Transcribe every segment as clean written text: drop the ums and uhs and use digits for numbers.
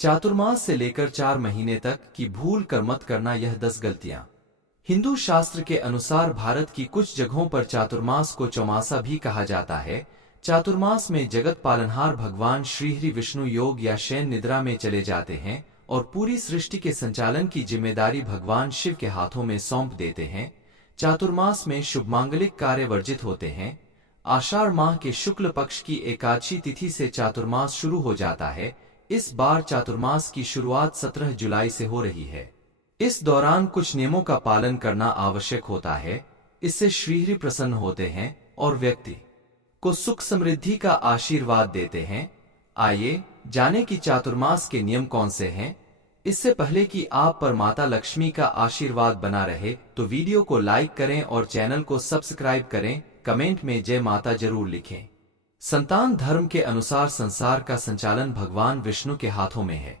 चातुर्मास से लेकर 4 महीने तक की भूल कर मत करना यह 10 गलतियां। हिंदू शास्त्र के अनुसार भारत की कुछ जगहों पर चातुर्मास को चौमासा भी कहा जाता है। चातुर्मास में जगत पालनहार भगवान श्रीहरि विष्णु योग या शयन निद्रा में चले जाते हैं और पूरी सृष्टि के संचालन की जिम्मेदारी भगवान शिव के हाथों में सौंप देते हैं। चातुर्मास में शुभ मांगलिक कार्य वर्जित होते हैं। आषाढ़ माह के शुक्ल पक्ष की एकादशी तिथि से चातुर्मास शुरू हो जाता है। इस बार चातुर्मास की शुरुआत 17 जुलाई से हो रही है। इस दौरान कुछ नियमों का पालन करना आवश्यक होता है। इससे श्रीहरि प्रसन्न होते हैं और व्यक्ति को सुख समृद्धि का आशीर्वाद देते हैं। आइए जाने कि चातुर्मास के नियम कौन से हैं। इससे पहले कि आप पर माता लक्ष्मी का आशीर्वाद बना रहे तो वीडियो को लाइक करें और चैनल को सब्सक्राइब करें। कमेंट में जय माता जरूर लिखें। संतान धर्म के अनुसार संसार का संचालन भगवान विष्णु के हाथों में है।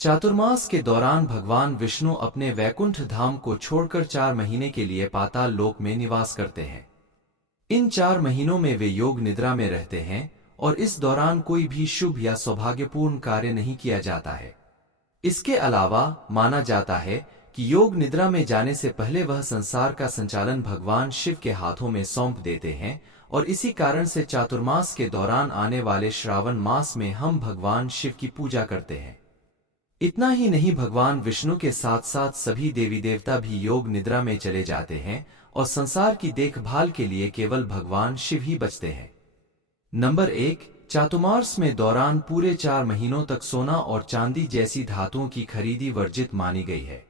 चातुर्मास के दौरान भगवान विष्णु अपने वैकुंठ धाम को छोड़कर 4 महीने के लिए पाताल लोक में निवास करते हैं। इन 4 महीनों में वे योग निद्रा में रहते हैं और इस दौरान कोई भी शुभ या सौभाग्यपूर्ण कार्य नहीं किया जाता है। इसके अलावा माना जाता है कि योग निद्रा में जाने से पहले वह संसार का संचालन भगवान शिव के हाथों में सौंप देते हैं और इसी कारण से चातुर्मास के दौरान आने वाले श्रावण मास में हम भगवान शिव की पूजा करते हैं। इतना ही नहीं, भगवान विष्णु के साथ साथ सभी देवी देवता भी योग निद्रा में चले जाते हैं और संसार की देखभाल के लिए केवल भगवान शिव ही बचते हैं। नंबर 1, चातुर्मास में दौरान पूरे 4 महीनों तक सोना और चांदी जैसी धातुओं की खरीदी वर्जित मानी गई है।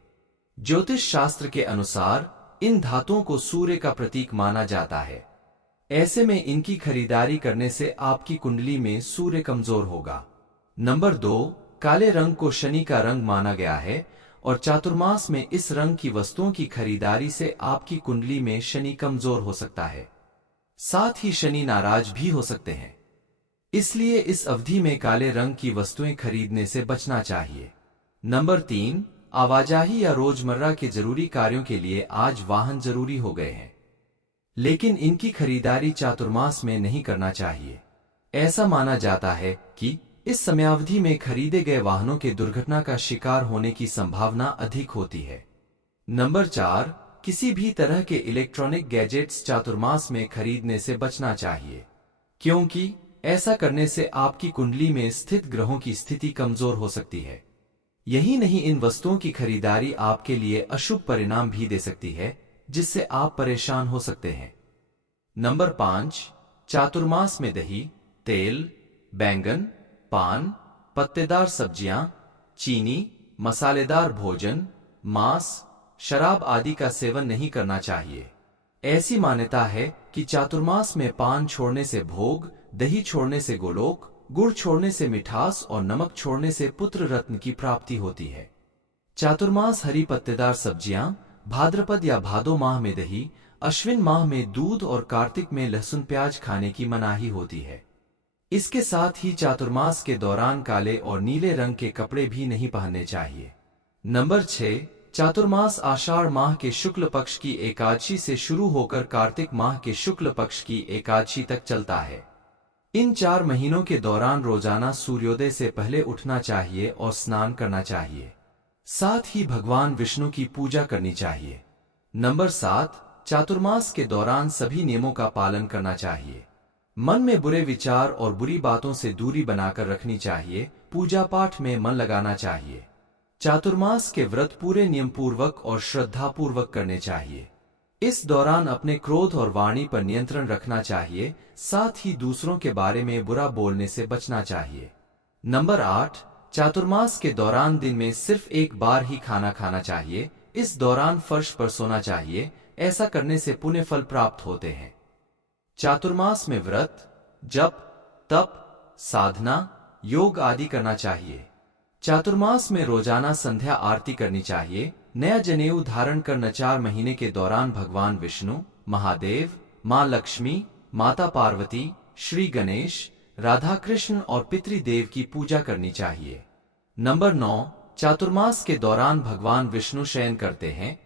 ज्योतिष शास्त्र के अनुसार इन धातुओं को सूर्य का प्रतीक माना जाता है। ऐसे में इनकी खरीदारी करने से आपकी कुंडली में सूर्य कमजोर होगा। नंबर 2, काले रंग को शनि का रंग माना गया है और चातुर्मास में इस रंग की वस्तुओं की खरीदारी से आपकी कुंडली में शनि कमजोर हो सकता है। साथ ही शनि नाराज भी हो सकते हैं। इसलिए इस अवधि में काले रंग की वस्तुएं खरीदने से बचना चाहिए। नंबर 3, आवाजाही या रोजमर्रा के जरूरी कार्यों के लिए आज वाहन जरूरी हो गए हैं, लेकिन इनकी खरीदारी चातुर्मास में नहीं करना चाहिए। ऐसा माना जाता है कि इस समयावधि में खरीदे गए वाहनों के दुर्घटना का शिकार होने की संभावना अधिक होती है। नंबर 4, किसी भी तरह के इलेक्ट्रॉनिक गैजेट्स चातुर्मास में खरीदने से बचना चाहिए, क्योंकि ऐसा करने से आपकी कुंडली में स्थित ग्रहों की स्थिति कमजोर हो सकती है। यही नहीं, इन वस्तुओं की खरीदारी आपके लिए अशुभ परिणाम भी दे सकती है, जिससे आप परेशान हो सकते हैं। नंबर 5, चातुर्मास में दही, तेल, बैंगन, पान, पत्तेदार सब्जियां, चीनी, मसालेदार भोजन, मांस, शराब आदि का सेवन नहीं करना चाहिए। ऐसी मान्यता है कि चातुर्मास में पान छोड़ने से भोग, दही छोड़ने से गोलोक, गुड़ छोड़ने से मिठास और नमक छोड़ने से पुत्र रत्न की प्राप्ति होती है। चातुर्मास हरी पत्तेदार सब्जियां, भाद्रपद या भादो माह में दही, अश्विन माह में दूध और कार्तिक में लहसुन प्याज खाने की मनाही होती है। इसके साथ ही चातुर्मास के दौरान काले और नीले रंग के कपड़े भी नहीं पहनने चाहिए। नंबर 6, चातुर्मास आषाढ़ माह के शुक्ल पक्ष की एकादशी से शुरू होकर कार्तिक माह के शुक्ल पक्ष की एकादशी तक चलता है। इन 4 महीनों के दौरान रोजाना सूर्योदय से पहले उठना चाहिए और स्नान करना चाहिए। साथ ही भगवान विष्णु की पूजा करनी चाहिए। नंबर 7, चातुर्मास के दौरान सभी नियमों का पालन करना चाहिए। मन में बुरे विचार और बुरी बातों से दूरी बनाकर रखनी चाहिए। पूजा पाठ में मन लगाना चाहिए। चातुर्मास के व्रत पूरे नियम पूर्वक और श्रद्धा पूर्वक करने चाहिए। इस दौरान अपने क्रोध और वाणी पर नियंत्रण रखना चाहिए। साथ ही दूसरों के बारे में बुरा बोलने से बचना चाहिए। नंबर 8, चातुर्मास के दौरान दिन में सिर्फ एक बार ही खाना खाना चाहिए। इस दौरान फर्श पर सोना चाहिए। ऐसा करने से पुण्य फल प्राप्त होते हैं। चातुर्मास में व्रत, जप, तप, साधना, योग आदि करना चाहिए। चातुर्मास में रोजाना संध्या आरती करनी चाहिए। नया जनेऊ धारण कर 4 महीने के दौरान भगवान विष्णु, महादेव, मां लक्ष्मी, माता पार्वती, श्री गणेश, राधा कृष्ण और पितृदेव की पूजा करनी चाहिए। नंबर 9, चातुर्मास के दौरान भगवान विष्णु शयन करते हैं,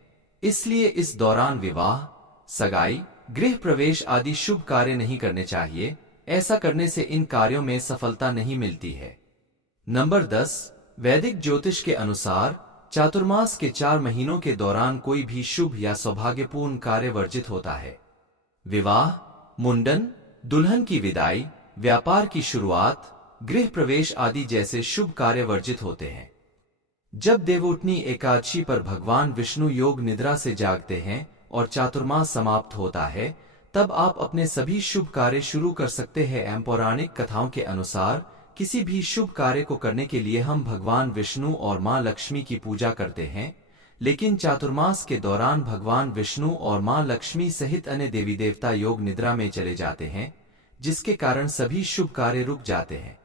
इसलिए इस दौरान विवाह, सगाई, गृह प्रवेश आदि शुभ कार्य नहीं करने चाहिए। ऐसा करने से इन कार्यों में सफलता नहीं मिलती है। नंबर 10, वैदिक ज्योतिष के अनुसार चातुर्मास के 4 महीनों के दौरान कोई भी शुभ या सौभाग्यपूर्ण कार्य वर्जित होता है। विवाह, मुंडन, दुल्हन की विदाई, व्यापार की शुरुआत, गृह प्रवेश आदि जैसे शुभ कार्य वर्जित होते हैं। जब देवउठनी एकादशी पर भगवान विष्णु योग निद्रा से जागते हैं और चातुर्मास समाप्त होता है, तब आप अपने सभी शुभ कार्य शुरू कर सकते हैं। पौराणिक कथाओं के अनुसार किसी भी शुभ कार्य को करने के लिए हम भगवान विष्णु और मां लक्ष्मी की पूजा करते हैं, लेकिन चातुर्मास के दौरान भगवान विष्णु और मां लक्ष्मी सहित अन्य देवी देवता योग निद्रा में चले जाते हैं, जिसके कारण सभी शुभ कार्य रुक जाते हैं।